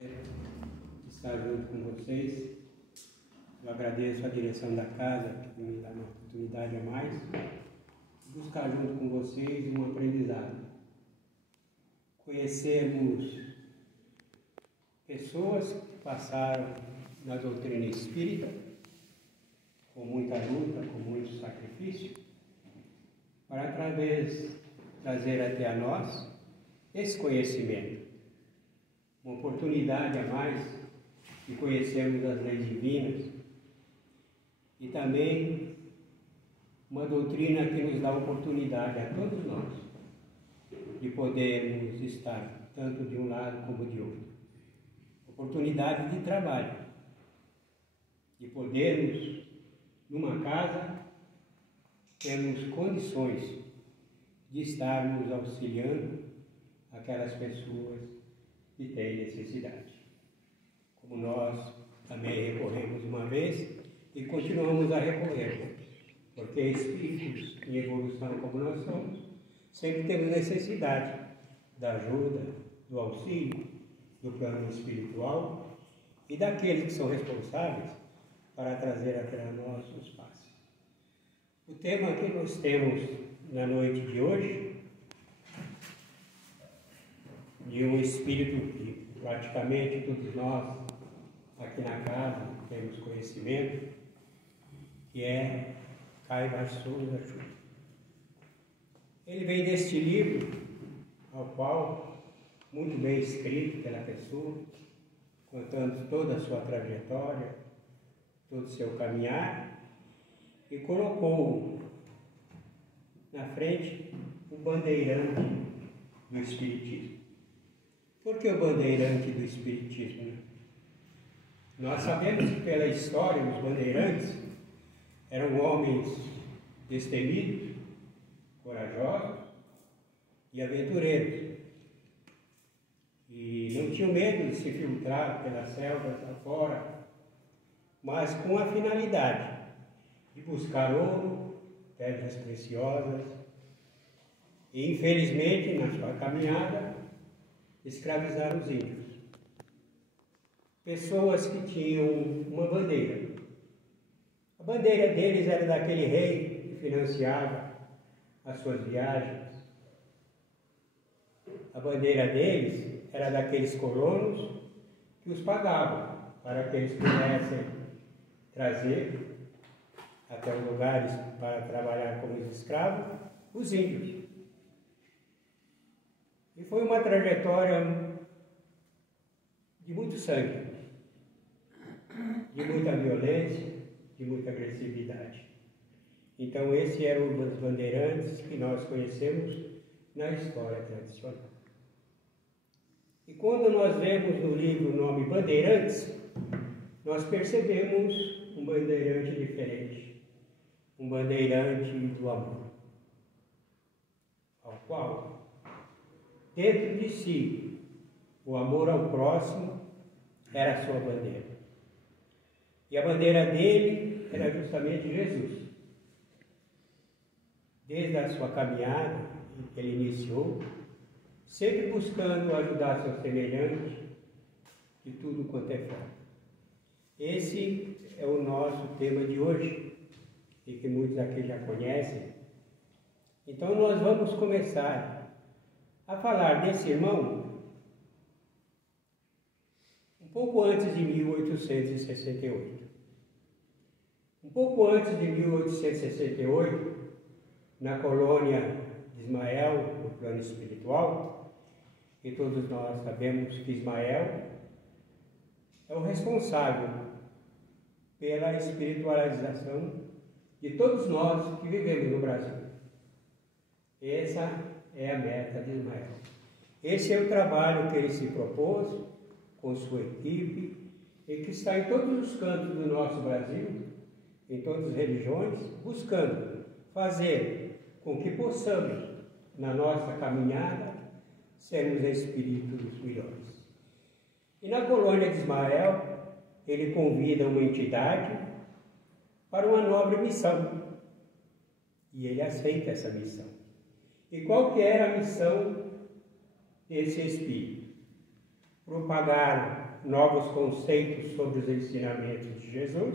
de estar junto com vocês. Eu agradeço a direção da casa que me dá uma oportunidade a mais de buscar junto com vocês um aprendizado. Conhecermos pessoas que passaram na doutrina espírita com muita luta, com muito sacrifício, para trazer até a nós esse conhecimento. Uma oportunidade a mais de conhecermos as leis divinas e também uma doutrina que nos dá oportunidade a todos nós de podermos estar tanto de um lado como de outro. Oportunidade de trabalho, de podermos, numa casa, termos condições de estarmos auxiliando aquelas pessoas que têm necessidade. Como nós também recorremos uma vez e continuamos a recorrer, porque espíritos em evolução como nós somos, sempre temos necessidade da ajuda, do auxílio, do plano espiritual e daqueles que são responsáveis para trazer até nós os passos. O tema que nós temos na noite de hoje, de um espírito que praticamente todos nós aqui na casa temos conhecimento, que é Caiba Souza Júnior. Ele vem deste livro, ao qual, muito bem escrito pela pessoa, contando toda a sua trajetória, todo o seu caminhar, e colocou na frente o bandeirante do Espiritismo. Por que o bandeirante do Espiritismo? Né? Nós sabemos que pela história os bandeirantes eram homens destemidos, corajosos e aventureiros. E não tinham medo de se filtrar pelas selvas afora, mas com a finalidade de buscar ouro, pedras preciosas e, infelizmente, na sua caminhada, escravizar os índios. Pessoas que tinham uma bandeira. A bandeira deles era daquele rei que financiava as suas viagens. A bandeira deles era daqueles colonos que os pagavam para que eles pudessem trazer até os lugares para trabalhar como escravos os índios. E foi uma trajetória de muito sangue, de muita violência, de muita agressividade. Então esse era um dos bandeirantes que nós conhecemos na história tradicional. E quando nós vemos no livro o nome Bandeirantes, nós percebemos um bandeirante diferente, um bandeirante do amor, ao qual, dentro de si, o amor ao próximo era a sua bandeira. E a bandeira dele era justamente Jesus. Desde a sua caminhada, que ele iniciou, sempre buscando ajudar seus semelhantes de tudo quanto é forma. Esse é o nosso tema de hoje, e que muitos aqui já conhecem. Então nós vamos começar a falar desse irmão um pouco antes de 1868. Um pouco antes de 1868, na colônia de Ismael, no plano espiritual, e todos nós sabemos que Ismael é o responsável pela espiritualização de todos nós que vivemos no Brasil. Essa é a meta de Ismael. Esse é o trabalho que ele se propôs com sua equipe e que está em todos os cantos do nosso Brasil, em todas as religiões, buscando fazer com que possamos, na nossa caminhada, sermos espíritos melhores. E na colônia de Ismael, ele convida uma entidade para uma nobre missão. E ele aceita essa missão. E qual que era a missão desse espírito? Propagar novos conceitos sobre os ensinamentos de Jesus.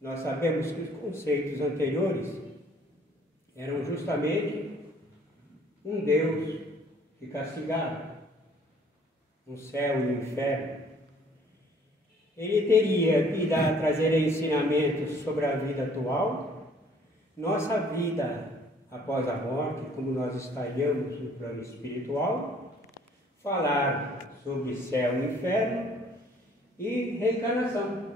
Nós sabemos que os conceitos anteriores eram justamente um Deus que castigava, um céu e um inferno. Ele teria que trazer ensinamentos sobre a vida atual, nossa vida após a morte, como nós estaríamos no plano espiritual, falar sobre céu e inferno e reencarnação.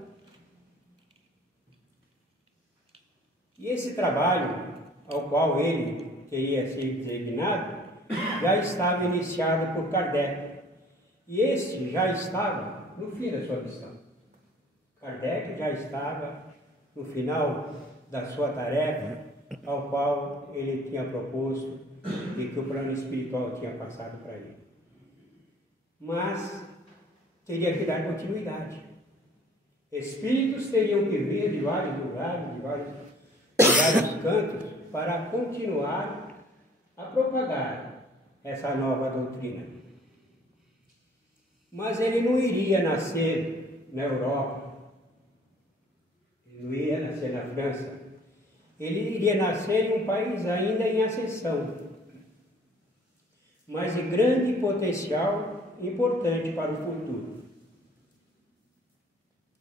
E esse trabalho, ao qual ele teria sido designado, já estava iniciado por Kardec. E este já estava no fim da sua missão. Kardec já estava no final da sua tarefa, ao qual ele tinha proposto e que o plano espiritual tinha passado para ele. Mas teria que dar continuidade. Espíritos teriam que vir de vários lugares, de vários cantos, para continuar a propagar essa nova doutrina. Mas ele não iria nascer na Europa, ele não iria nascer na França, ele iria nascer em um país ainda em ascensão, mas de grande potencial importante para o futuro.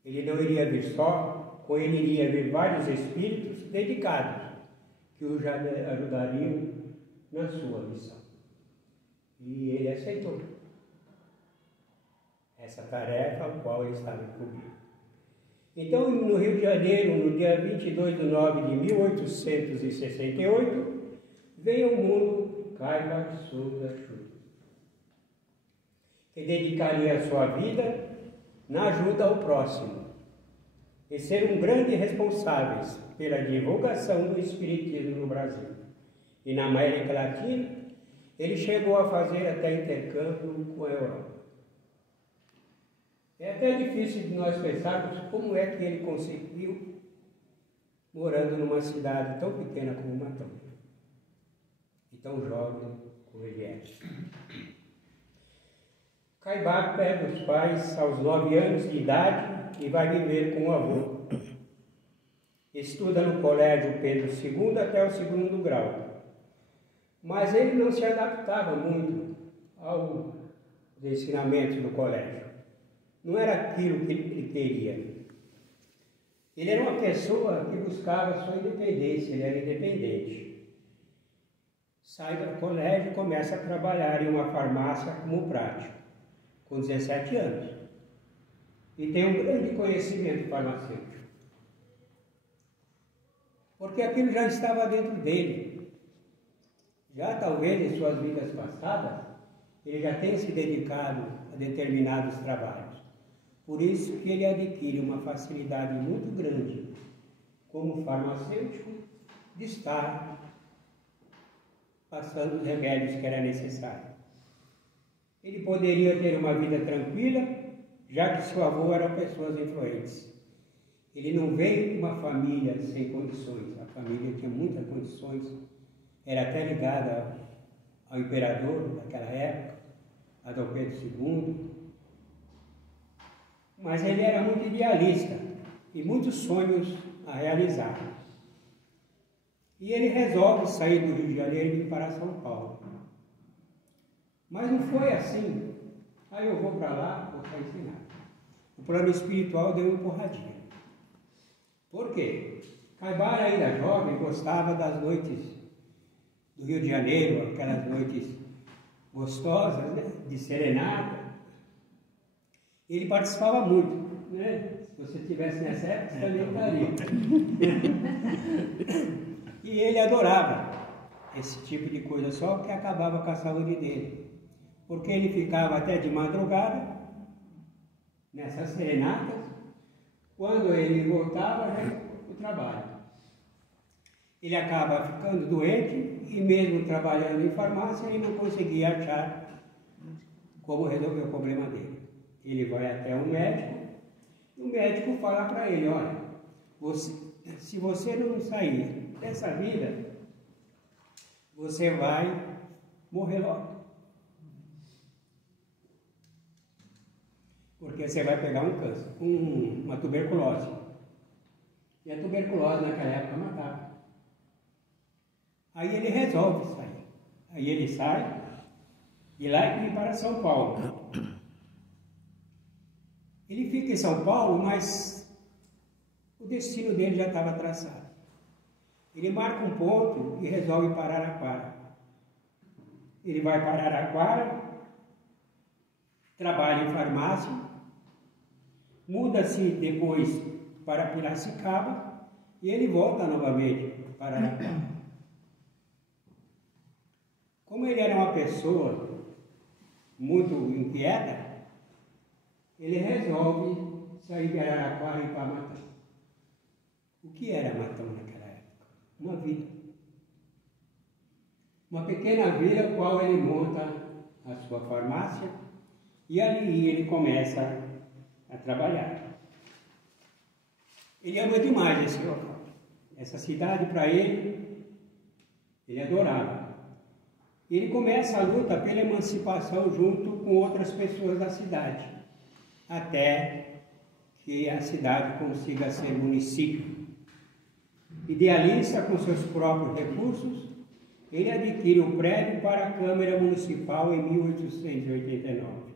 Ele não iria vir só, com ele iria vir vários espíritos dedicados, que o ajudariam na sua missão. E ele aceitou essa tarefa ao qual ele estava incumbido. Então, no Rio de Janeiro, no dia 22 de nove de 1868, veio ao mundo Caibach Souza Schultz, que dedicaria a sua vida na ajuda ao próximo e ser um grande responsável pela divulgação do Espiritismo no Brasil. E na América Latina, ele chegou a fazer até intercâmbio com a Europa. É até difícil de nós pensarmos como é que ele conseguiu, morando numa cidade tão pequena como Matão, e tão jovem como ele é. Caibach perde os pais aos 9 anos de idade e vai viver com o avô. Estuda no Colégio Pedro II até o 2º grau. Mas ele não se adaptava muito aos ensinamentos do colégio. Não era aquilo que ele queria. Ele era uma pessoa que buscava sua independência, ele era independente. Sai do colégio e começa a trabalhar em uma farmácia como prático, com 17 anos. E tem um grande conhecimento farmacêutico. Porque aquilo já estava dentro dele. Já talvez em suas vidas passadas, ele já tenha se dedicado a determinados trabalhos. Por isso que ele adquire uma facilidade muito grande, como farmacêutico, de estar passando os remédios que era necessário. Ele poderia ter uma vida tranquila, já que seu avô era pessoas influentes. Ele não veio de uma família sem condições, a família tinha muitas condições, era até ligada ao imperador daquela época, a Dom Pedro II, mas ele era muito idealista e muitos sonhos a realizar. E ele resolve sair do Rio de Janeiro e vir para São Paulo. Mas não foi assim. Aí eu vou para lá, vou para ensinar. O plano espiritual deu uma empurradinha. Por quê? Caibach, ainda jovem, gostava das noites do Rio de Janeiro, aquelas noites gostosas, né? De serenata. Ele participava muito, né? Se você estivesse nessa época, você também estaria. E ele adorava esse tipo de coisa, só que acabava com a saúde dele. Porque ele ficava até de madrugada, nessas serenatas, quando ele voltava, já para o trabalho. Ele acaba ficando doente e mesmo trabalhando em farmácia, ele não conseguia achar como resolver o problema dele. Ele vai até o médico, e o médico fala para ele, olha, se você não sair dessa vida, você vai morrer logo. porque você vai pegar um câncer, uma tuberculose. E a tuberculose naquela época matava. Aí ele resolve sair. Aí ele sai e lá ele vem para São Paulo. Ele fica em São Paulo, mas o destino dele já estava traçado. Ele marca um ponto e resolve para Araraquara. Ele vai para Araraquara, trabalha em farmácia, muda-se depois para Piracicaba e ele volta novamente para Araraquara. Como ele era uma pessoa muito inquieta, ele resolve sair de Araraquara e ir para Matão. O que era Matão naquela época? Uma vila. Uma pequena vila, qual ele monta a sua farmácia e ali ele começa a trabalhar. Ele ama demais esse local. Essa cidade, para ele adorava. Ele começa a luta pela emancipação junto com outras pessoas da cidade, até que a cidade consiga ser município. Idealista com seus próprios recursos, ele adquire o prédio para a Câmara Municipal em 1889.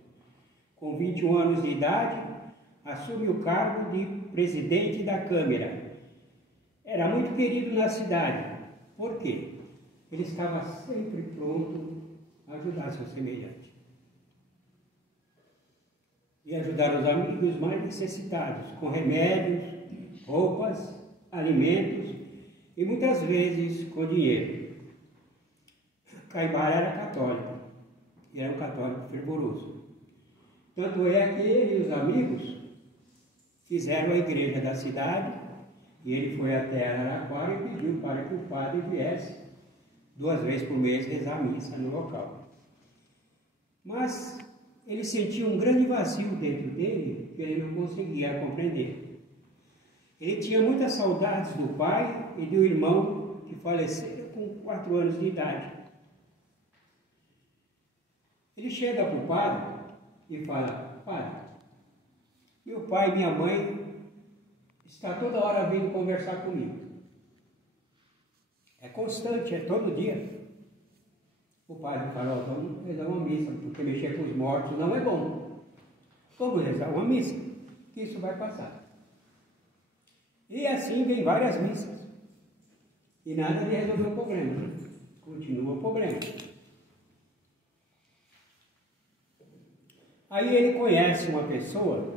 Com 21 anos de idade, assume o cargo de presidente da Câmara. Era muito querido na cidade. Por quê? Ele estava sempre pronto a ajudar seu semelhante. E ajudar os amigos mais necessitados, com remédios, roupas, alimentos e muitas vezes com dinheiro. Caibara era católico, e era um católico fervoroso. Tanto é que ele e os amigos fizeram a igreja da cidade, e ele foi até Araraquara e pediu para que o padre viesse 2 vezes por mês rezar a missa no local. Mas ele sentia um grande vazio dentro dele que ele não conseguia compreender. Ele tinha muitas saudades do pai e do irmão que faleceram com 4 anos de idade. Ele chega para o padre e fala: padre, meu pai e minha mãe está toda hora vindo conversar comigo. É constante, é todo dia. O padre fala: vamos rezar uma missa, porque mexer com os mortos não é bom. Vamos rezar uma missa, que isso vai passar. E assim vem várias missas. E nada de resolver o problema, né? Continua o problema. Aí ele conhece uma pessoa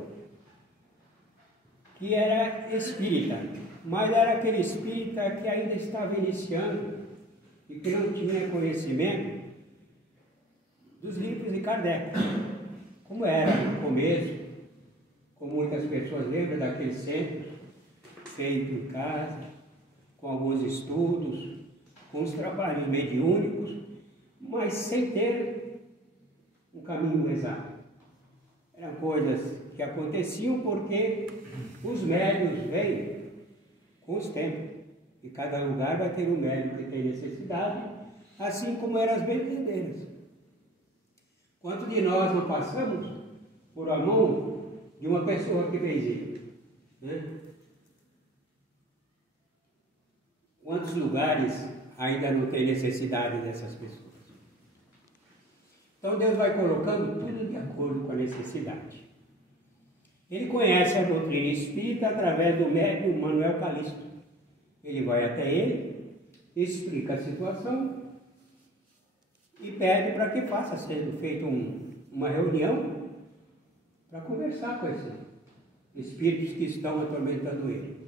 que era espírita, mas era aquele espírita que ainda estava iniciando e que não tinha conhecimento dos livros de Kardec, como era no começo, como muitas pessoas lembram daquele centro feito em casa, com alguns estudos, com os trabalhos mediúnicos, mas sem ter um caminho exato. Eram coisas que aconteciam porque os médiuns vêm com os tempos. E cada lugar vai ter um médium que tem necessidade, assim como eram as benzedeiras. Quantos de nós não passamos por a mão de uma pessoa que benzeia, né? Quantos lugares ainda não tem necessidade dessas pessoas? Então Deus vai colocando tudo de acordo com a necessidade. Ele conhece a doutrina espírita através do médium Manuel Calixto. Ele vai até ele, explica a situação e pede para que faça sendo feita uma reunião para conversar com esses espíritos que estão atormentando ele.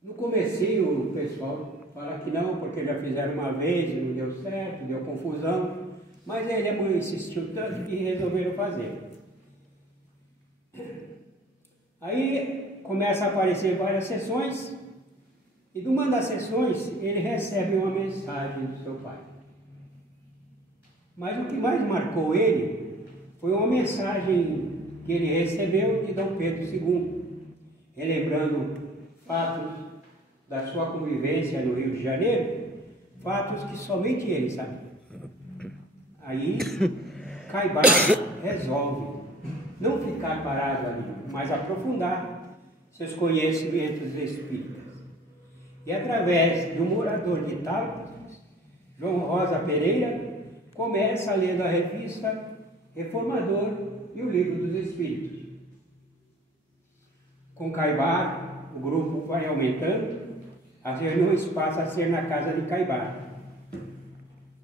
No comecinho o pessoal fala que não, porque já fizeram uma vez e não deu certo, deu confusão, mas ele insistiu tanto que resolveram fazer. Aí começa a aparecer várias sessões, e numa das sessões ele recebe uma mensagem do seu pai. Mas o que mais marcou ele foi uma mensagem que ele recebeu de Dom Pedro II, relembrando fatos da sua convivência no Rio de Janeiro, fatos que somente ele sabia. Aí Caibá resolve não ficar parado ali, mas aprofundar seus conhecimentos espíritas. E através do morador de Itápolis, João Rosa Pereira, começa lendo a revista Reformador e o Livro dos Espíritos. Com Caibá, o grupo vai aumentando, as reuniões passam a ser na casa de Caibá.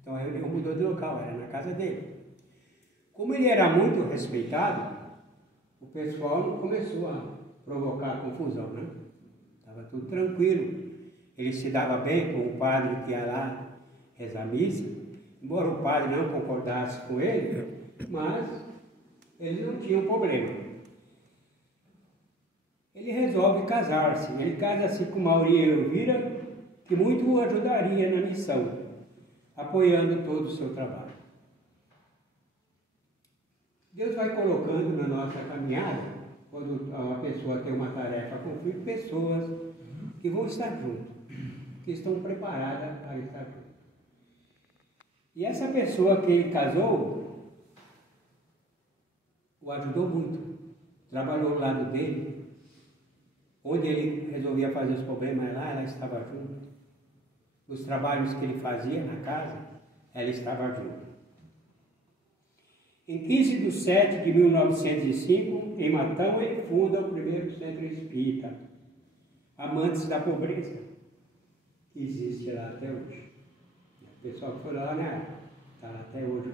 Então a reunião mudou de local, era na casa dele. Como ele era muito respeitado, o pessoal não começou a provocar confusão, né? Estava tudo tranquilo. Ele se dava bem com o padre que ia lá rezar a missa, embora o padre não concordasse com ele, mas eles não tinham problema. Ele resolve casar-se. Ele casa-se com Maria Elvira, que muito o ajudaria na missão, apoiando todo o seu trabalho. Deus vai colocando na nossa caminhada, quando a pessoa tem uma tarefa a cumprir, pessoas que vão estar junto, que estão preparadas para estar junto. E essa pessoa que ele casou o ajudou muito, trabalhou ao lado dele, onde ele resolvia fazer os problemas lá, ela estava junto. Os trabalhos que ele fazia na casa, ela estava junto. Em 15 de 7 de 1905, em Matão, ele funda o primeiro centro espírita, Amantes da Pobreza, que existe lá até hoje. O pessoal que foi lá, né? Está lá até hoje.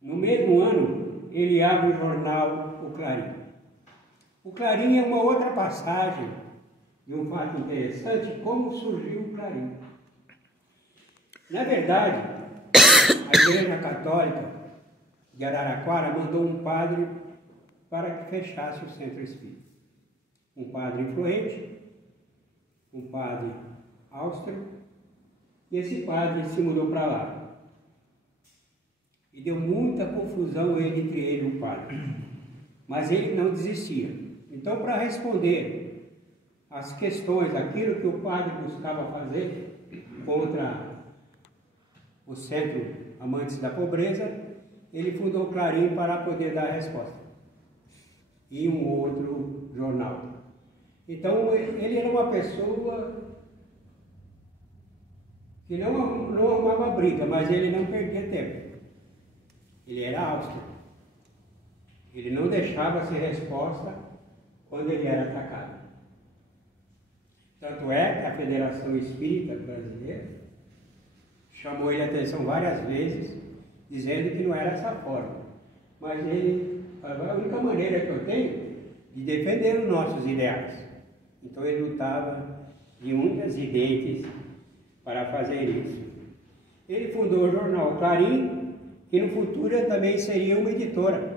No mesmo ano, ele abre o jornal O Clarim. O Clarim é uma outra passagem de um fato interessante, como surgiu o Clarim. Na verdade, a Igreja Católica de Araraquara mandou um padre para que fechasse o centro espírita. Um padre influente, um padre austro, e esse padre se mudou para lá. E deu muita confusão entre ele e o padre. Mas ele não desistia. Então, para responder às questões, aquilo que o padre buscava fazer contra o Centro Amantes da Pobreza, ele fundou o Clarim para poder dar a resposta. E um outro jornal. Então, ele era uma pessoa que não amava briga, mas ele não perdia tempo. Ele era austero. Ele não deixava sem resposta quando ele era atacado. Tanto é que a Federação Espírita Brasileira chamou ele a atenção várias vezes, dizendo que não era essa forma. Mas ele falou, a única maneira que eu tenho de defender os nossos ideais. Então ele lutava de unhas e dentes para fazer isso. Ele fundou o jornal Clarim, que no futuro também seria uma editora.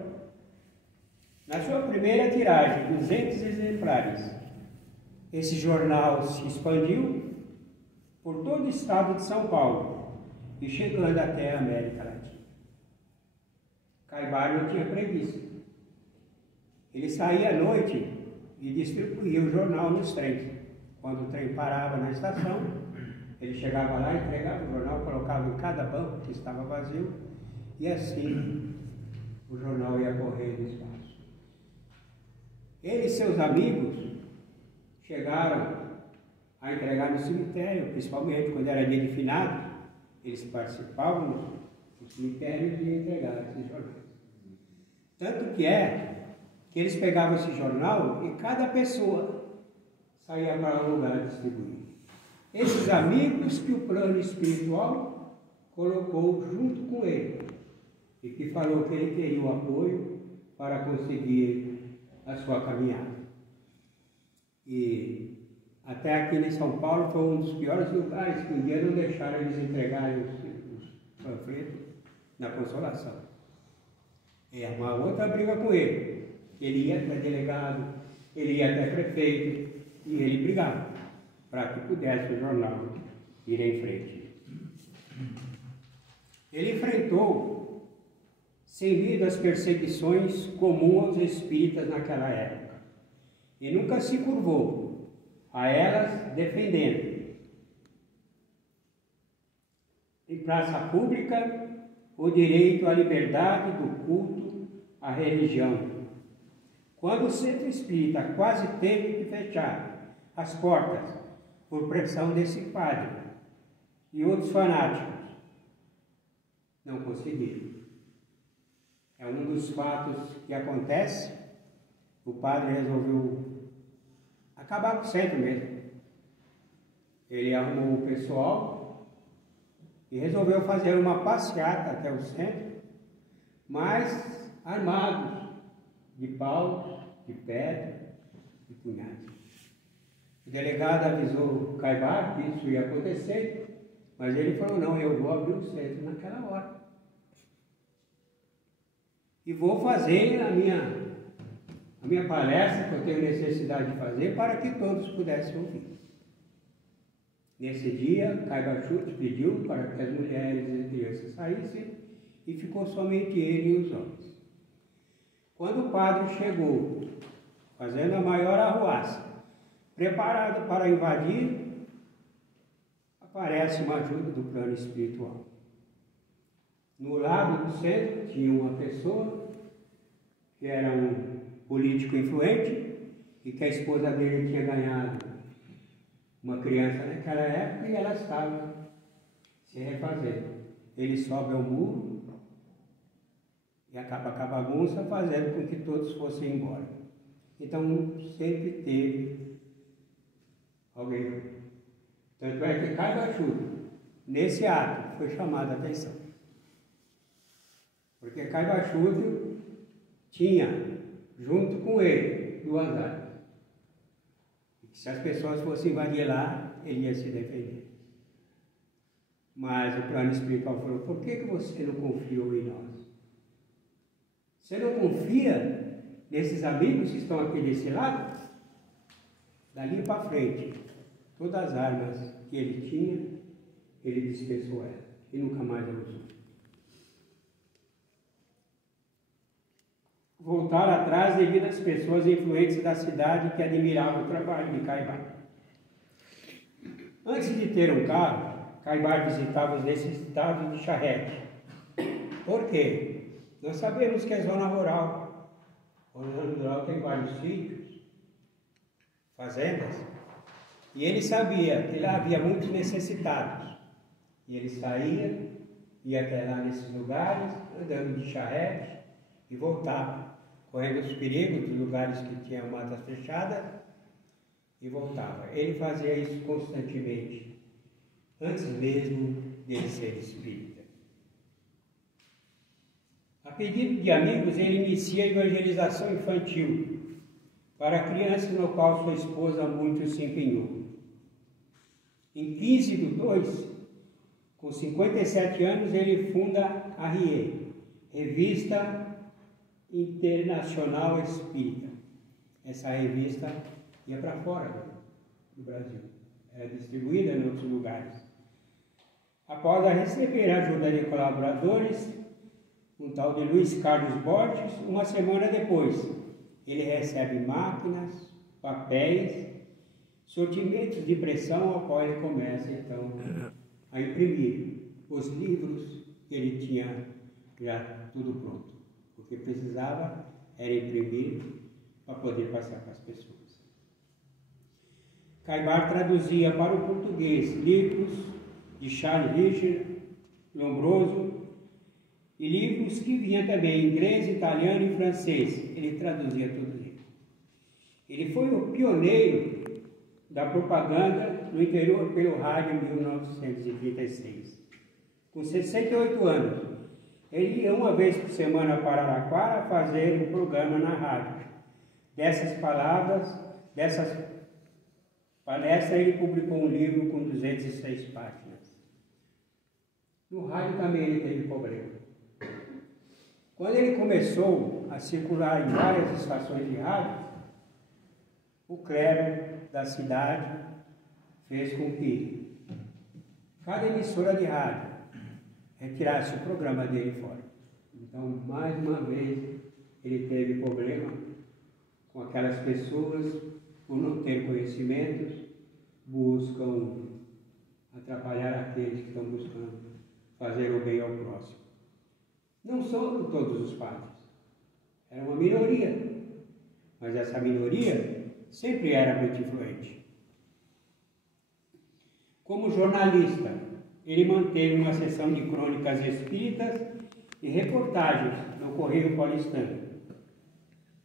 Na sua primeira tiragem, 200 exemplares, esse jornal se expandiu por todo o estado de São Paulo e chegando até a América Latina. Caibá não tinha preguiça. Ele saía à noite e distribuía o jornal nos trens. Quando o trem parava na estação, ele chegava lá, entregava o jornal, colocava em cada banco que estava vazio, e assim o jornal ia correr no espaço. Ele e seus amigos chegaram a entregar no cemitério, principalmente quando era dia de finado, eles participavam do cemitério e entregaram esses jornais. Tanto que eles pegavam esse jornal e cada pessoa saía para um lugar distribuir. Esses amigos que o plano espiritual colocou junto com ele e que falou que ele teria o apoio para conseguir a sua caminhada. E até aqui em São Paulo foi um dos piores lugares que um dia não deixaram eles entregarem os panfletos na Consolação. É uma outra briga com ele. Ele ia até delegado, ele ia até prefeito e ele brigava para que pudesse o jornal ir em frente. Ele enfrentou sem medo as perseguições comuns aos espíritas naquela época e nunca se curvou a elas defendendo. em praça pública o direito à liberdade do culto à religião. Quando o centro espírita quase teve que fechar as portas por pressão desse padre e outros fanáticos, não conseguiram. É um dos fatos que acontece. O padre resolveu acabar com o centro mesmo. Ele arrumou o pessoal e resolveu fazer uma passeata até o centro, mas armados de paus, de pedra, de punhais. O delegado avisou Caibar que isso ia acontecer, mas ele falou: não, eu vou abrir o centro naquela hora. E vou fazer a minha palestra, que eu tenho necessidade de fazer, para que todos pudessem ouvir. Nesse dia, Caibar Schultz pediu para que as mulheres e as crianças saíssem e ficou somente ele e os homens. Quando o padre chegou, fazendo a maior arruaça, preparado para invadir, aparece uma ajuda do plano espiritual. No lado do centro tinha uma pessoa que era um político influente e que a esposa dele tinha ganhado uma criança naquela época e ela estava se refazendo. Ele sobe ao muro e acaba com a bagunça, fazendo com que todos fossem embora. Então sempre teve alguém. Tanto é que Caibar Schultz, nesse ato, foi chamado a atenção. Porque Caibar Schultz tinha, junto com ele, duas armas. E se as pessoas fossem invadir lá, ele ia se defender. Mas o plano espiritual falou: por que você não confiou em nós? Você não confia nesses amigos que estão aqui desse lado? Dali para frente, todas as armas que ele tinha, ele dispensou elas e nunca mais usou. Voltar atrás devido às pessoas influentes da cidade que admiravam o trabalho de Caibar. Antes de ter um carro, Caibar visitava os necessitados de charrete. Por quê? Nós sabemos que é zona rural. A zona rural tem vários sítios, fazendas, e ele sabia que lá havia muitos necessitados. E ele saía, ia até lá nesses lugares, andando de charrete, e voltava, correndo os perigos dos lugares que tinham matas fechadas, e voltava. Ele fazia isso constantemente, antes mesmo dele ser espírita. A pedido de amigos, ele inicia a evangelização infantil para crianças, no qual sua esposa muito se empenhou. Em 15/2, com 57 anos, ele funda a RIE, Revista Internacional Espírita. Essa revista ia para fora do Brasil, era distribuída em outros lugares. Após receber a ajuda de colaboradores, um tal de Luiz Carlos Borges, uma semana depois, ele recebe máquinas, papéis, sortimentos de impressão, ao qual ele começa então a imprimir os livros que ele tinha já tudo pronto. O que precisava era imprimir para poder passar para as pessoas. Caibar traduzia para o português livros de Charles Richard, Lombroso, e livros que vinham também em inglês, italiano e francês. Ele traduzia tudo isso. Ele foi o pioneiro da propaganda no interior pelo rádio em 1936. Com 68 anos, ele ia uma vez por semana para Araraquara fazer um programa na rádio. Dessas palestras, ele publicou um livro com 206 páginas. No rádio também ele teve problema. Quando ele começou a circular em várias estações de rádio, o clero da cidade fez com que cada emissora de rádio retirasse o programa dele fora. Então, mais uma vez, ele teve problema com aquelas pessoas, por não ter conhecimentos, buscam atrapalhar aqueles que estão buscando fazer o bem ao próximo. Não são todos os padres, era uma minoria, mas essa minoria sempre era muito influente. Como jornalista, ele manteve uma seção de crônicas espíritas e reportagens no Correio Paulistano.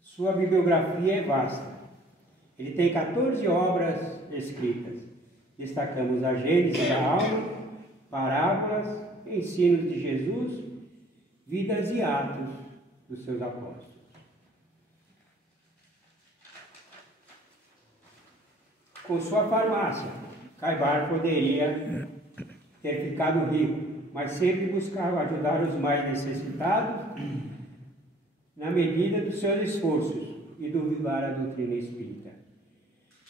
Sua bibliografia é vasta. Ele tem 14 obras escritas. Destacamos a Gênese da Alma, Parábolas, Ensinos de Jesus, Vidas e Atos dos seus apóstolos. Com sua farmácia, Caibar poderia ter ficado rico, mas sempre buscava ajudar os mais necessitados na medida dos seus esforços e divulgar a doutrina espírita.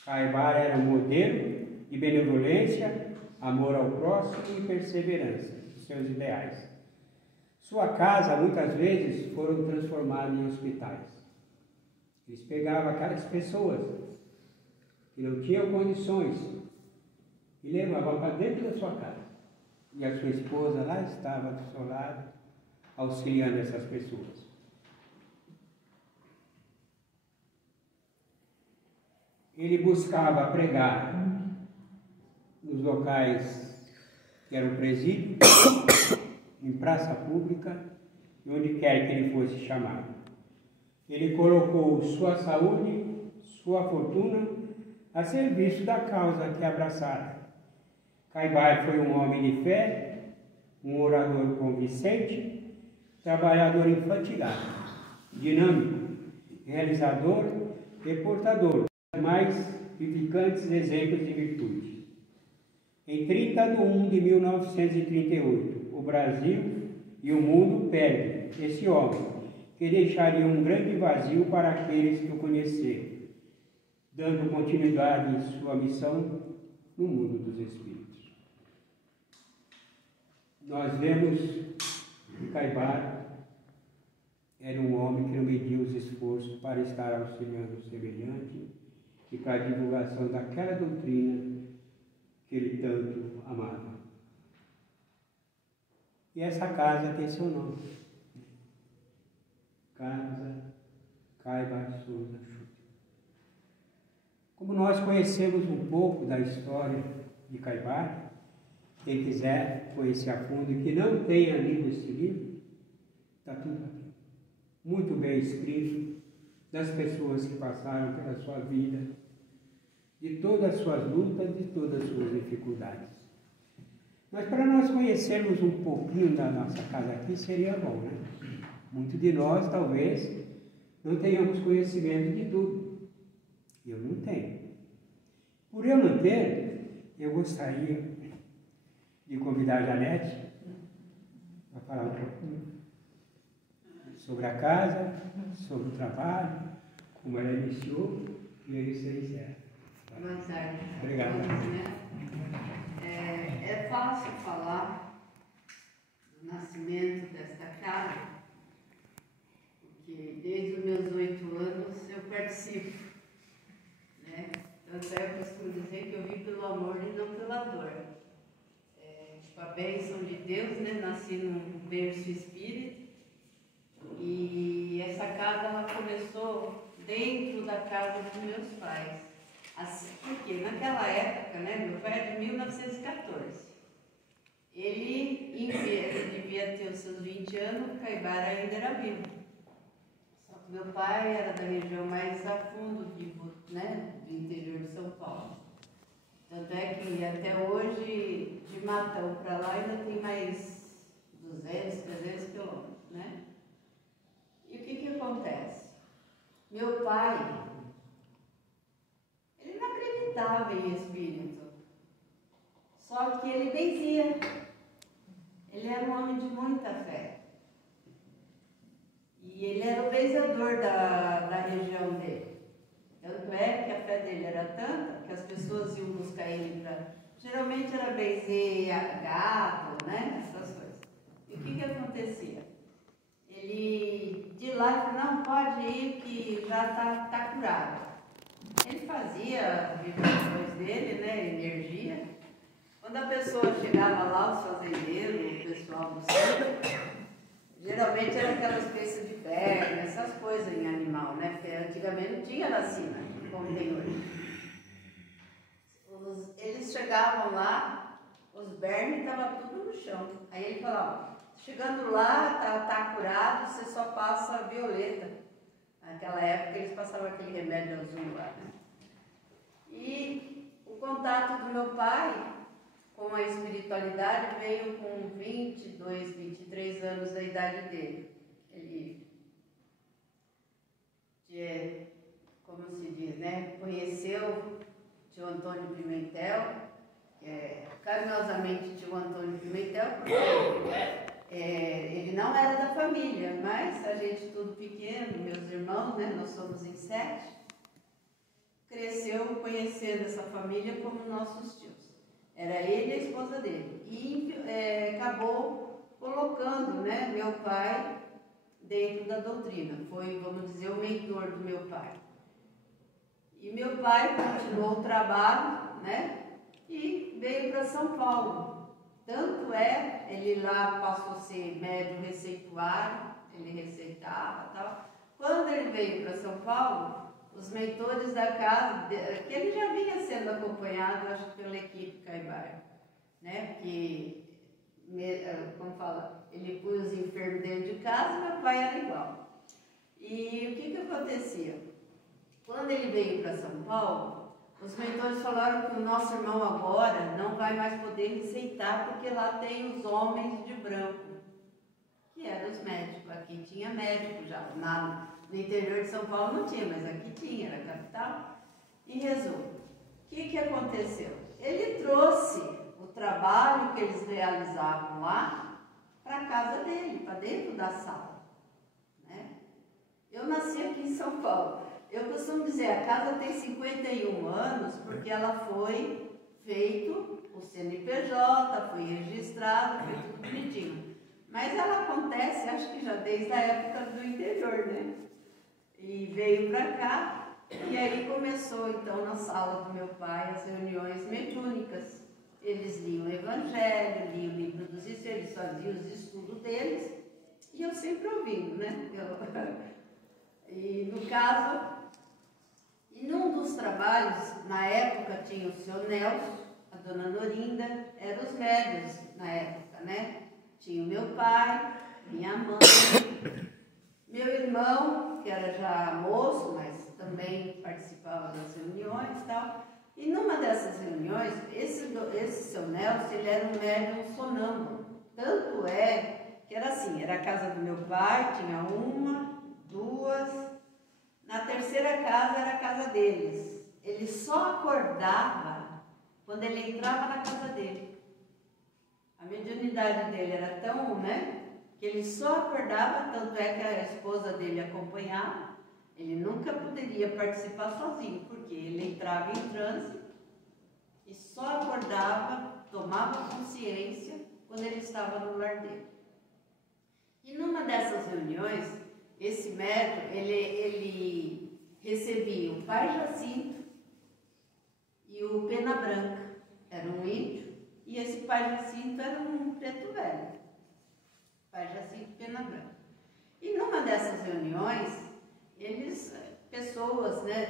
Caibar era um modelo de benevolência, amor ao próximo e perseverança dos seus ideais. Sua casa, muitas vezes, foram transformadas em hospitais. Eles pegavam aquelas pessoas que não tinham condições e levavam para dentro da sua casa. E a sua esposa lá estava do seu lado, auxiliando essas pessoas. Ele buscava pregar nos locais que eram presídios, em praça pública e onde quer que ele fosse chamado. Ele colocou sua saúde, sua fortuna a serviço da causa que abraçara. Caibar foi um homem de fé, um orador convincente, trabalhador infatigável, dinâmico, realizador e portador dos mais vivificantes exemplos de virtude. Em 30 de 1 de 1938, o Brasil e o mundo perdem esse homem, que deixaria um grande vazio para aqueles que o conheceram, dando continuidade em sua missão no mundo dos espíritos. Nós vemos que Caibar era um homem que não media os esforços para estar auxiliando o semelhante e para a divulgação daquela doutrina que ele tanto amava. E essa casa tem seu nome. Casa Caibar Souza Schutter. Como nós conhecemos um pouco da história de Caibar, quem quiser conhecer a fundo e que não tenha lido esse livro, está tudo aqui. Muito bem escrito, das pessoas que passaram pela sua vida, de todas as suas lutas, de todas as suas dificuldades. Mas para nós conhecermos um pouquinho da nossa casa aqui, seria bom, né? Muitos de nós, talvez, não tenhamos conhecimento de tudo. Eu não tenho. Por eu não ter, eu gostaria de convidar a Janete para falar um pouquinho sobre a casa, sobre o trabalho, como ela iniciou, e aí você encerra. Boa tarde. Obrigado. É fácil falar do nascimento desta casa, porque desde os meus 8 anos eu participo, né? Tanto é que eu costumo dizer que eu vim pelo amor e não pela dor. Com a bênção de Deus, né? Nasci num berço espírita e essa casa ela começou dentro da casa dos meus pais. Assim, porque naquela época, né, meu pai é de 1914. Ele devia ter os seus 20 anos, Caibar ainda era vivo. Só que meu pai era da região mais a fundo né, do interior de São Paulo. Tanto é que até hoje, de Matão para lá, ainda tem mais 200, 300 quilômetros, né? E o que acontece? Meu pai, ele não acreditava em espírito, só que ele benzia. Ele era um homem de muita fé. E ele era o benzedor da região dele. Tanto é que a fé dele era tanta que as pessoas iam buscar ele para... Geralmente era benzer gato, né? Essas coisas. E o que acontecia? Ele, de lá, falou, não, pode ir que já tá curado. Ele fazia as vibrações dele, né? Energia. Quando a pessoa chegava lá, os fazendeiros, o pessoal do sítio, geralmente eram aquelas peças de perna, essas coisas em animal, né? Porque antigamente não tinha vacina, como tem hoje. Eles chegavam lá, os vermes estavam tudo no chão. Aí ele falava, chegando lá, tá curado, você só passa violeta. Naquela época eles passavam aquele remédio azul lá, né? E o contato do meu pai com a espiritualidade veio com 22, 23 anos da idade dele. Ele, como se diz, né? Conheceu tio Antônio Pimentel, carinhosamente tio Antônio Pimentel, porque ele não era da família, mas a gente tudo pequeno, meus irmãos, né? Nós somos em 7, cresceu conhecendo essa família como nossos tios. Era ele e a esposa dele. E acabou colocando, né, meu pai dentro da doutrina. Foi, vamos dizer, o mentor do meu pai. E meu pai continuou o trabalho, né, e veio para São Paulo. Tanto ele lá passou a ser médium receituário, ele receitava e tal. Quando ele veio para São Paulo, os mentores da casa, que ele já vinha sendo acompanhado, acho que pela equipe Caibar, né? Porque, como fala, ele punha os enfermos dentro de casa, meu pai era igual. E o que acontecia? Quando ele veio para São Paulo, os mentores falaram que o nosso irmão agora não vai mais poder receitar, porque lá tem os homens de branco, que eram os médicos. Aqui tinha médico já, no interior de São Paulo não tinha, mas aqui tinha, era a capital. Em resumo, o que aconteceu? Ele trouxe o trabalho que eles realizavam lá para a casa dele, para dentro da sala, né? Eu nasci aqui em São Paulo. Eu costumo dizer, a casa tem 51 anos porque ela foi feito o CNPJ, foi registrado, foi tudo bonitinho. Mas ela acontece, acho que já desde a época do interior, né? E veio para cá, e aí começou então na sala do meu pai as reuniões mediúnicas. Eles liam o Evangelho, liam o livro dos Espíritos, eles faziam os estudos deles, e eu sempre ouvindo, né? E no caso, em um dos trabalhos, na época tinha o seu Nelson, a dona Norinda, eram os médios na época, né? Tinha o meu pai, minha mãe, meu irmão, que era já moço, mas também participava das reuniões e tal. E numa dessas reuniões, esse seu Nelson, ele era um médium sonâmbulo. Tanto que era assim, era a casa do meu pai, tinha 1, 2, na terceira casa era a casa deles. Ele só acordava quando ele entrava na casa dele. A mediunidade dele era tão, né, que ele só acordava, tanto é que a esposa dele acompanhava. Ele nunca poderia participar sozinho, porque ele entrava em transe e só acordava, tomava consciência quando ele estava no lar dele. E numa dessas reuniões, esse médium, ele recebia o pai Jacinto e o Pena Branca, era um índio, e esse pai Jacinto era um preto velho, pai Jacinto Pena Branca. E numa dessas reuniões, pessoas, né,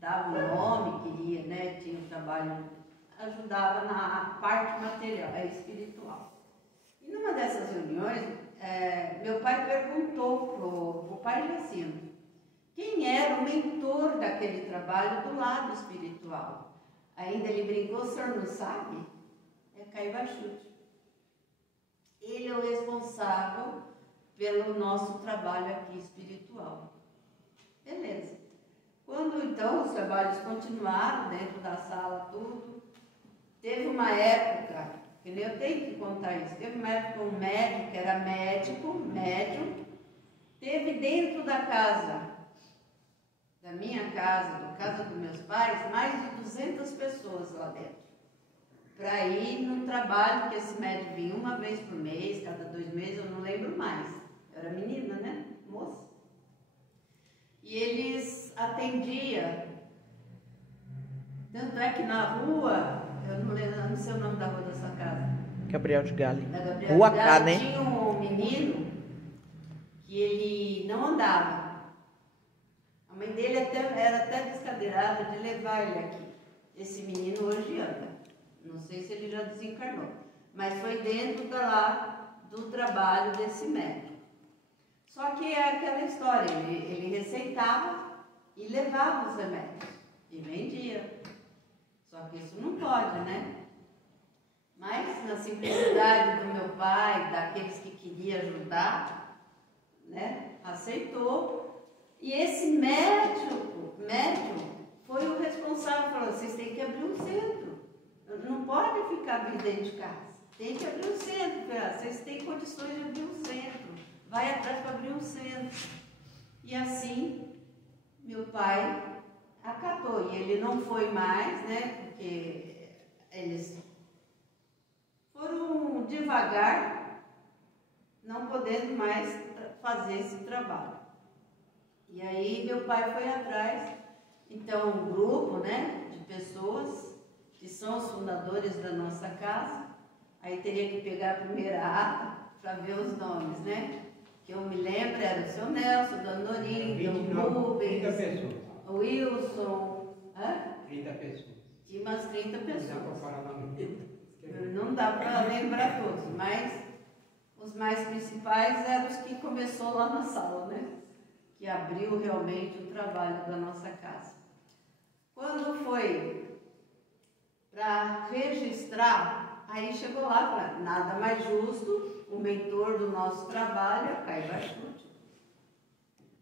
davam um nome, queria, né, tinha um trabalho, ajudava na parte material, espiritual. E numa dessas reuniões, meu pai perguntou pro pai Jacinto quem era o mentor daquele trabalho do lado espiritual. Ainda ele brincou, o senhor não sabe? É Caivaxute. Ele é o responsável pelo nosso trabalho aqui espiritual. Beleza. Quando então os trabalhos continuaram dentro da sala, tudo, teve uma época, que eu tenho que contar isso, teve uma época um médico, que era médium, teve dentro da casa, da minha casa, da casa dos meus pais, mais de 200 pessoas lá dentro, para ir num trabalho que esse médico vinha uma vez por mês, cada 2 meses, eu não lembro mais. Eu era menina, né? Moça. E eles atendiam. Tanto é que na rua, eu não lembro, não sei o nome da rua da sua casa. Gabriel de Galli. Da Gabriel Rua de K, Galli, né? tinha um menino que ele não andava. A mãe dele era até descadeirada de levar ele aqui. Esse menino hoje anda. Não sei se ele já desencarnou. Mas foi dentro do trabalho desse médico. Só que é aquela história, ele receitava e levava os remédios. E vendia. Só que isso não pode, né? Mas na simplicidade do meu pai, daqueles que queriam ajudar, né? Aceitou. E esse médico foi o responsável, falou, vocês têm que abrir um centro. Não pode ficar dentro de casa. Tem que abrir um centro, vocês têm condições de abrir um centro. Vai atrás para abrir um centro. E assim, meu pai acatou. E ele não foi mais, né? Porque eles foram devagar, não podendo mais fazer esse trabalho. E aí meu pai foi atrás. Então, um grupo, né, de pessoas que são os fundadores da nossa casa. Aí teria que pegar a primeira ata para ver os nomes, né? Que eu me lembro, era o seu Nelson, Dona Norinha, o Rubens, 30 pessoas. o Wilson. 30 pessoas. Tinha umas 30 pessoas. Não dá para falar nome. Não dá para lembrar todos, mas os mais principais eram os que começou lá na sala, né? Que abriu realmente o trabalho da nossa casa. Quando foi para registrar, aí chegou lá para nada mais justo, o mentor do nosso trabalho é Caio Baixute.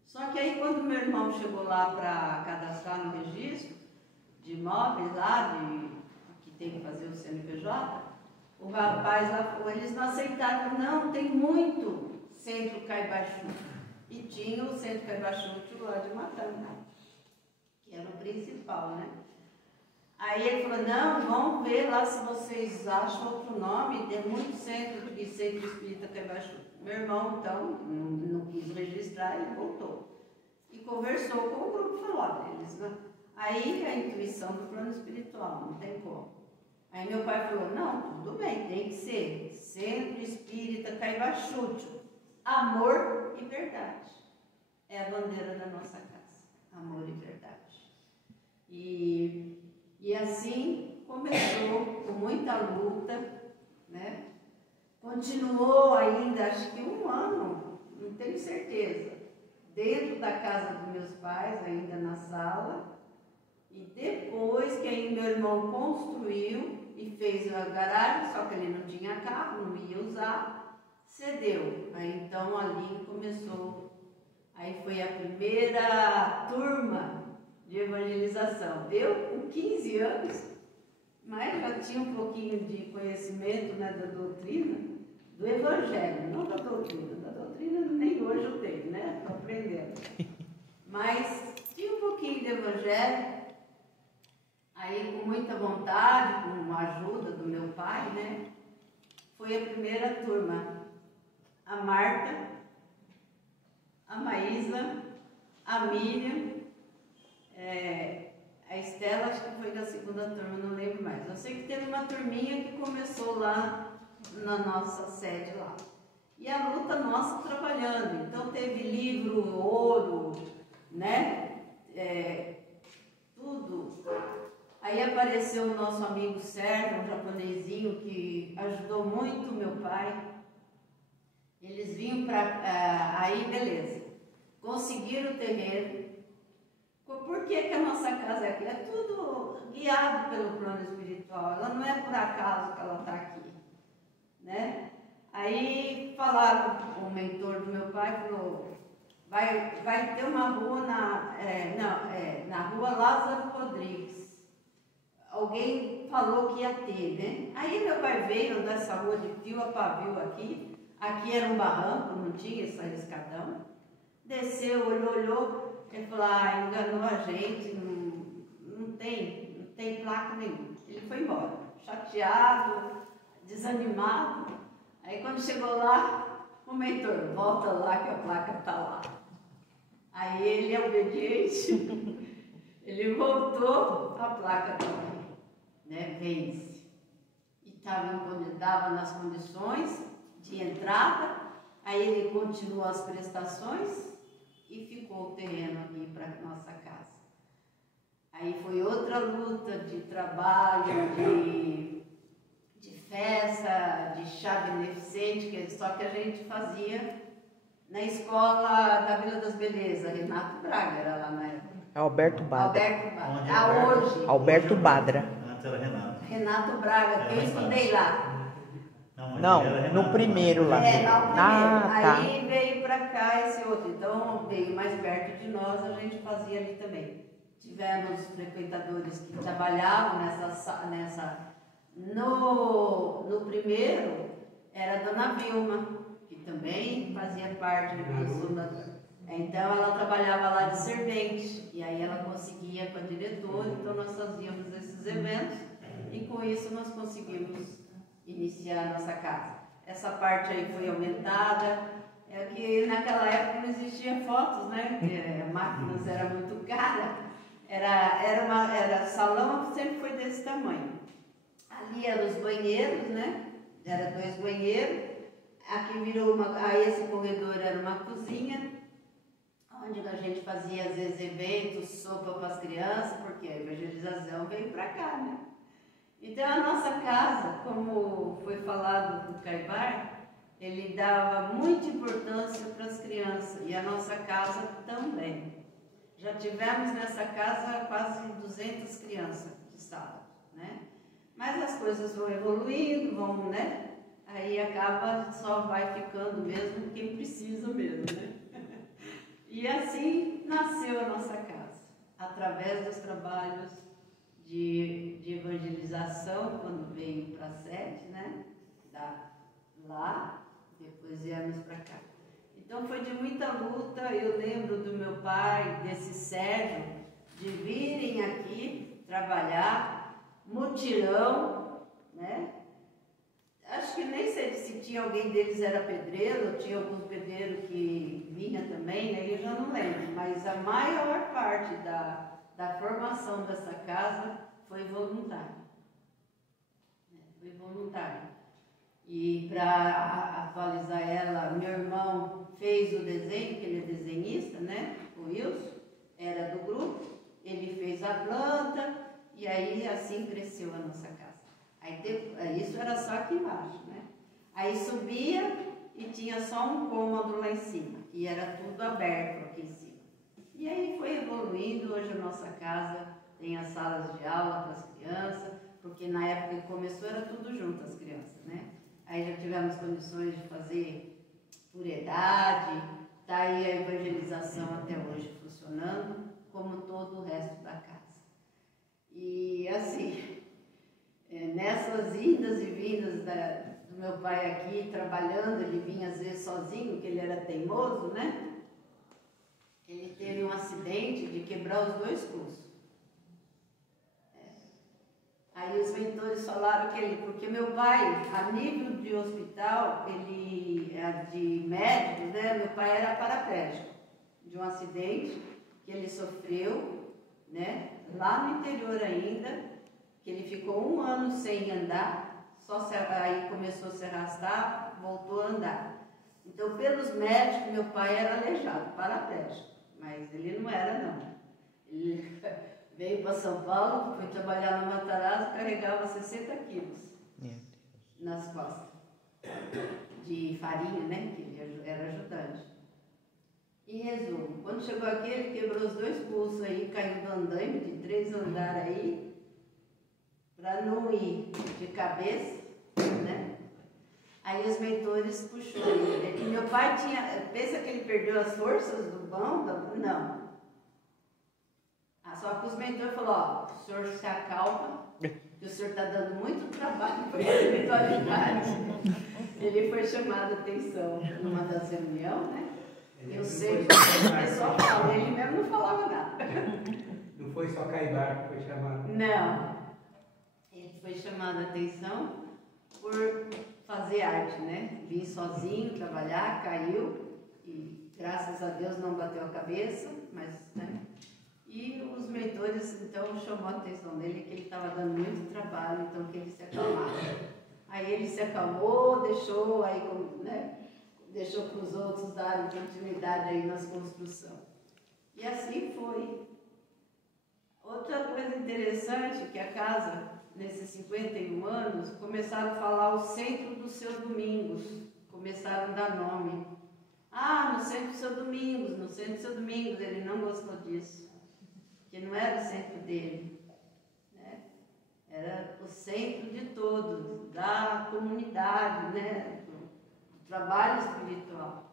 Só que aí quando meu irmão chegou lá para cadastrar no registro de imóveis lá, que tem que fazer o CNPJ, o rapaz lá, eles não aceitaram, não, tem muito centro Caio Baixute. E tinha o centro Caio Baixute lá de Matanga, que era o principal, né? Aí ele falou, não, vamos ver lá se vocês acham outro nome, tem muito centro espírita Caio Baixute. Meu irmão, então, não quis registrar, ele voltou. E conversou com o grupo, falou, olha, eles não... Aí a intuição do plano espiritual, não tem como. Aí meu pai falou, não, tudo bem, tem que ser Centro Espírita Caio Baixute, amor e verdade. É a bandeira da nossa casa, amor e verdade. E assim começou com muita luta, né? Continuou ainda, acho que 1 ano, não tenho certeza, dentro da casa dos meus pais, ainda na sala. E depois que aí meu irmão construiu e fez a garagem, só que ele não tinha carro, não ia usar, cedeu. Aí então ali começou, aí foi a primeira turma de evangelização. Eu com 15 anos, mas já tinha um pouquinho de conhecimento, né, da doutrina, do evangelho, não da doutrina. Da doutrina nem hoje eu tenho, né? Estou aprendendo. Mas tinha um pouquinho de evangelho. Aí, com muita vontade, com a ajuda do meu pai, né? Foi a primeira turma. A Marta, a Maísla, a Miriam, a Estela, acho que foi da segunda turma, não lembro mais. Eu sei que teve uma turminha que começou lá na nossa sede lá. E a luta nossa trabalhando. Então, teve livro, ouro, né? Tudo. Aí apareceu o nosso amigo Sérgio, um japonesinho que ajudou muito meu pai. Eles vinham para... aí, beleza. Conseguiram o terreno. Por que a nossa casa é aqui? É tudo guiado pelo plano espiritual. Ela não é por acaso que ela está aqui, né? Aí falaram, o mentor do meu pai falou, vai ter uma rua na rua Lázaro Rodrigues. Alguém falou que ia ter, né? Aí meu pai veio dessa rua de fio a pavio aqui era um barranco, não tinha esse escadão. Desceu, olhou, ele falou, enganou a gente, não tem placa nenhuma. Ele foi embora, chateado, desanimado. Aí quando chegou lá, o mentor, volta lá que a placa está lá. Aí ele é obediente, ele voltou, a placa está lá. Né? Vence. estava nas condições de entrada, aí ele continuou as prestações e ficou o terreno aqui para nossa casa. Aí foi outra luta de trabalho, de festa, de chá beneficente, só que a gente fazia na escola da Vila das Belezas. Renato Braga era lá na época. Alberto Badra. Hoje. Alberto Badra. Antes era Renato. Renato Braga, que eu estudei lá. Não, no primeiro lá. No primeiro. Tá. Aí veio para cá esse outro. Então veio mais perto de nós, a gente fazia ali também. Tivemos frequentadores que trabalhavam no primeiro era a Dona Vilma, que também fazia parte do então ela trabalhava lá de servente, e aí ela conseguia com a diretora, então nós fazíamos esses eventos, e com isso nós conseguimos iniciar a nossa casa. Essa parte aí foi aumentada, é que naquela época não existia fotos, né? Porque máquinas era muito cara, era salão sempre foi desse tamanho. Ali eram os banheiros, né? Era 2 banheiros, aqui virou aí esse corredor era uma cozinha, onde a gente fazia às vezes eventos, sopa para as crianças, porque a evangelização veio para cá, né? Então a nossa casa, como foi falado do Caibar, ele dava muita importância para as crianças, e a nossa casa também. Já tivemos nessa casa quase 200 crianças de sábado, né? Mas as coisas vão evoluindo, né? Aí acaba, só vai ficando mesmo quem precisa mesmo, né? E assim nasceu a nossa casa, através dos trabalhos de evangelização, quando veio para a sede, né? Lá, depois viemos para cá. Então foi de muita luta. Eu lembro do meu pai, desse Sérgio, de virem aqui trabalhar, mutirão, né? Acho que nem sei se tinha alguém deles era pedreiro, tinha algum pedreiro que vinha também, né? Eu já não lembro, mas a maior parte da formação dessa casa foi voluntária. Foi voluntária. E para atualizar ela, meu irmão fez o desenho, que ele é desenhista, né? O Wilson, era do grupo, ele fez a planta e aí assim cresceu a nossa casa. Aí isso era só aqui embaixo, né? Aí subia e tinha só um cômodo lá em cima, e era tudo aberto aqui em cima. E aí foi evoluindo, hoje a nossa casa tem as salas de aula para as crianças, porque na época que começou era tudo junto as crianças, né? Aí já tivemos condições de fazer por idade, está aí a evangelização até hoje funcionando, como todo o resto da casa. E assim, nessas idas e vindas do meu pai aqui, trabalhando, ele vinha às vezes sozinho, que ele era teimoso, né? Ele teve um acidente de quebrar os 2 pulsos. Aí os mentores falaram que porque meu pai, a nível de hospital, ele é de médico, né? Meu pai era paraplégico de um acidente que ele sofreu, né? Lá no interior ainda, que ele ficou 1 ano sem andar, aí começou a se arrastar, voltou a andar. Então, pelos médicos, meu pai era aleijado, paraplégico, mas ele não era, não. Ele veio para São Paulo, foi trabalhar no Matarazzo, carregava 60 quilos nas costas, de farinha, né, que ele era ajudante. Em resumo, quando chegou aqui, ele quebrou os 2 pulsos aí, caiu do andaime de 3 andares aí, para não ir de cabeça, né? Aí os mentores puxou ele. E meu pai pensa que ele perdeu as forças do pão? Não. Só que os mentores falaram, ó, o senhor se acalma, que o senhor está dando muito trabalho para a espiritualidade. Ele foi chamado a atenção numa das reuniões, né? Eu sei que o pessoal fala, ele mesmo não falava nada. Não foi só Caibar que foi chamado? Não. Ele foi chamado a atenção por fazer arte, né? Vim sozinho trabalhar, caiu e graças a Deus não bateu a cabeça, mas, né? E os mentores, então, chamou a atenção dele que ele estava dando muito trabalho, então que ele se acalmasse. Aí ele se acalmou, deixou, aí, né, deixou para os outros darem continuidade aí nas construções. E assim foi. Outra coisa interessante que a casa, nesses 51 anos, começaram a falar o centro dos seus domingos, começaram a dar nome. Ah, no centro do seu Domingos, no centro do seu Domingos. Ele não gostou disso, porque não era o centro dele, né? Era o centro de todos, da comunidade, né? Do trabalho espiritual.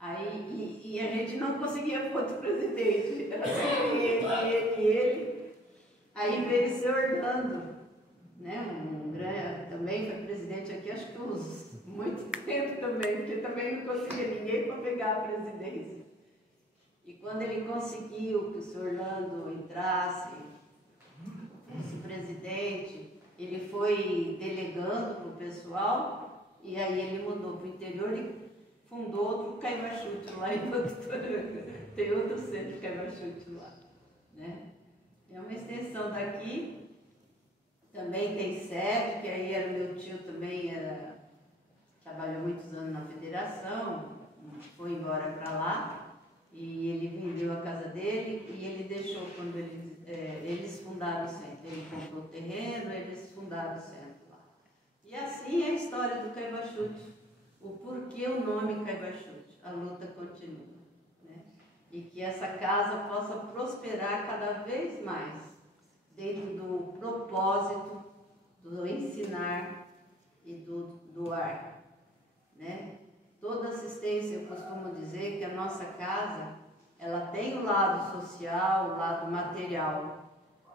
Aí, e a gente não conseguia pôr outro presidente, era sempre ele. Aí veio o seu Orlando, né? Também foi presidente aqui, acho que uns muito tempo também, porque também não conseguia ninguém para pegar a presidência. E quando ele conseguiu que o senhor Orlando entrasse, fosse presidente, ele foi delegando para o pessoal, e aí ele mudou para o interior e fundou outro Caivachute lá em tem outro centro Caivachute lá, né? É uma extensão daqui, também tem sede, que aí era meu tio também, trabalhou muitos anos na federação, foi embora para lá, e ele vendeu a casa dele, e ele deixou, quando eles fundaram o centro, ele comprou o terreno, eles fundaram o centro lá. E assim é a história do Caivachute, o porquê o nome Caivachute, a luta continua, né? E que essa casa possa prosperar cada vez mais, dentro do propósito do ensinar e do doar, né? Toda assistência, eu costumo dizer que a nossa casa, ela tem o lado social, o lado material,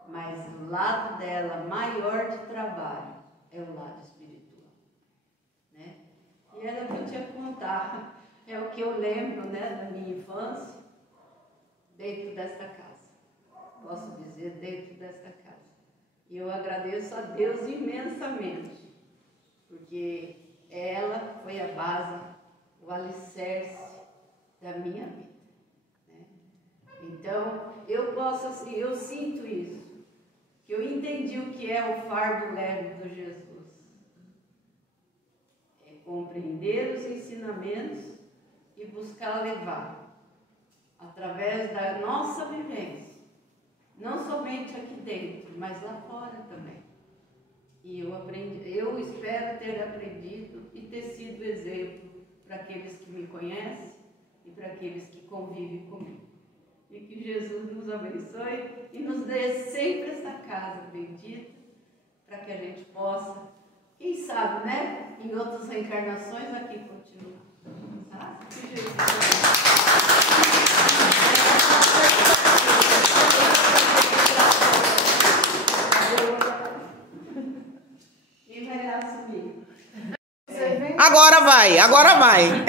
mas o lado dela maior de trabalho é o lado espiritual, né? E era o que eu tinha que contar, é o que eu lembro, né, da minha infância, dentro desta casa, posso dizer, dentro desta casa. E eu agradeço a Deus imensamente, porque ela foi a base, o alicerce da minha vida, né? Então, eu posso assim, eu sinto isso, que eu entendi o que é o fardo leve do Jesus. É compreender os ensinamentos e buscar levar, através da nossa vivência, não somente aqui dentro, mas lá fora também. E eu espero ter aprendido e ter sido exemplo para aqueles que me conhecem e para aqueles que convivem comigo. E que Jesus nos abençoe e nos dê sempre essa casa bendita, para que a gente possa, quem sabe, né, em outras reencarnações aqui continua. Tá? Que Jesus Agora vai, agora vai.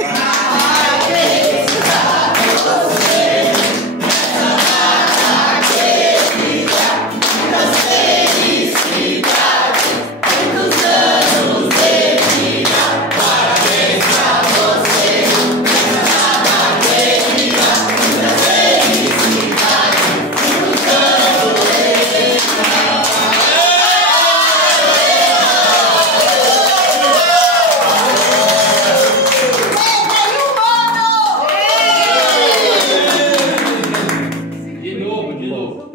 De novo.